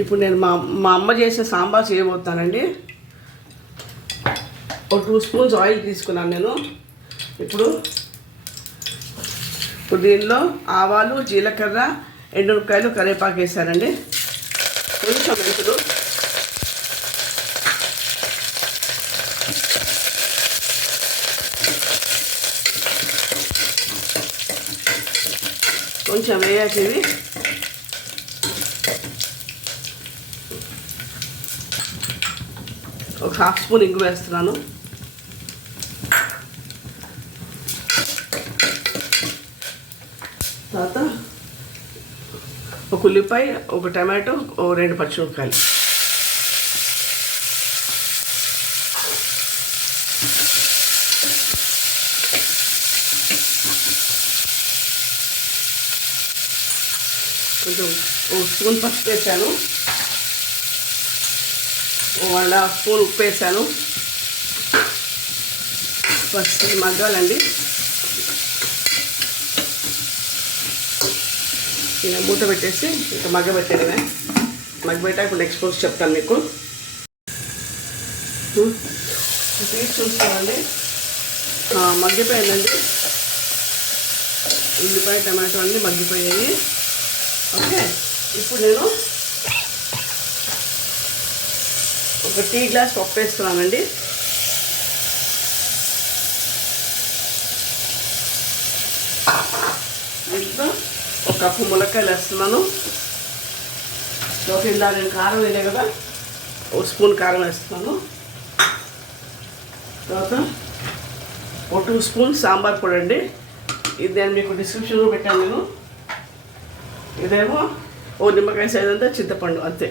ఇప్పుడు నేను మా అమ్మ చేసే సాంబార్ చేయబోతానండి. ఒక 2 స్పూన్స్ ఆయిల్ తీసుకున్నాను నేను. ఇప్పుడు దీనిలో ఆవాలు, జీలకర్ర, ఎండుమిరపకాయలు, కరివేపాకు వేసానండి. కొంచెం మెంతులు, కొంచెం వేయాక ఇవి ఒక 1/2 స్పూన్ ఇంగు వేస్తున్నాను. తర్వాత ఒక ఉల్లిపాయ, ఒక టమాటో, ఒక 2 పచ్చిమిరపకాయలు. కొంచెం ఒక స్పూన్ పసుపు వేసాను, 1.5 స్పూన్ ఉప్పు వేసాను. ఫస్ట్ మగ్గాలండి. ఇలా మూత పెట్టేసి ఇంకా మగ్గబెట్టేయడమే. మగ్గబెట్టాక ఇప్పుడు నెక్స్ట్ కోర్స్ చెప్తాను మీకు. తీసి చూస్తానండి, మగ్గిపోయిందండి. ఉల్లిపాయ, టమాటో అన్నీ మగ్గిపోయాయి. ఓకే, ఇప్పుడు నేను ఒక టీ గ్లాస్ పప్పు వేస్తున్నానండి. దీంట్లో ఒక కప్పు ములక్కాయలు వేస్తున్నాను. ఇలా నేను కారం వేయలే కదా, ఒక స్పూన్ కారం వేస్తున్నాను. తర్వాత ఒక 2 స్పూన్ సాంబార్ పొడి అండి. ఇది నేను మీకు డిస్క్రిప్షన్లో పెట్టాను నేను. ఇదేమో ఓ నిమ్మకాయ సైజ్ అంతా చింతపండు అంతే,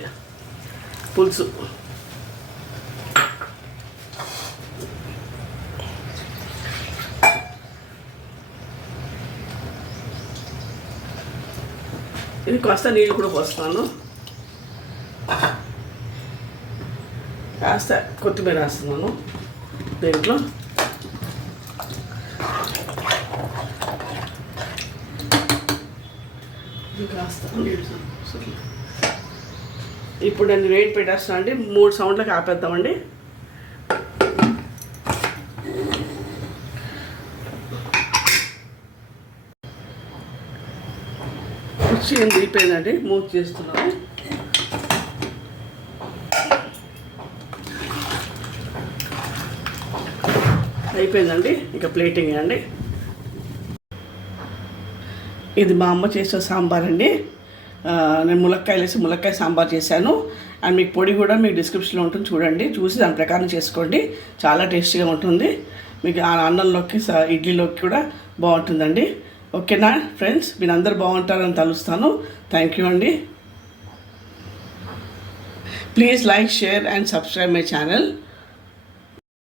పులుసు. ఇది కాస్త నీళ్ళు కూడా పోస్తున్నాను. కాస్త కొత్తిమీర వేస్తున్నాను దీంట్లో. కాస్త ఇప్పుడు నేను వెయిట్ పెట్టేస్తాను అండి. 3 సౌండ్లకు ఆపేద్దామండి. కుర్చీ ఏం దిగిపోయిందండి, మూవ్ చేస్తున్నాను. అయిపోయిందండి, ఇంకా ప్లేటింగ్ అండి. ఇది మా అమ్మ చేసే సాంబార్ అండి. నేను ములక్కాయలు వేసి ములక్కాయ సాంబార్ చేశాను. అండ్ మీకు పొడి కూడా మీకు డిస్క్రిప్షన్లో ఉంటుంది, చూడండి, చూసి దాని ప్రకారం చేసుకోండి. చాలా టేస్టీగా ఉంటుంది. మీకు అన్నంలోకి, ఇడ్లీలోకి కూడా బాగుంటుందండి. ఓకేనా ఫ్రెండ్స్, మీరు అందరు బాగుంటారని తలుస్తాను. థ్యాంక్ యూ అండి. Please like, share and subscribe my channel.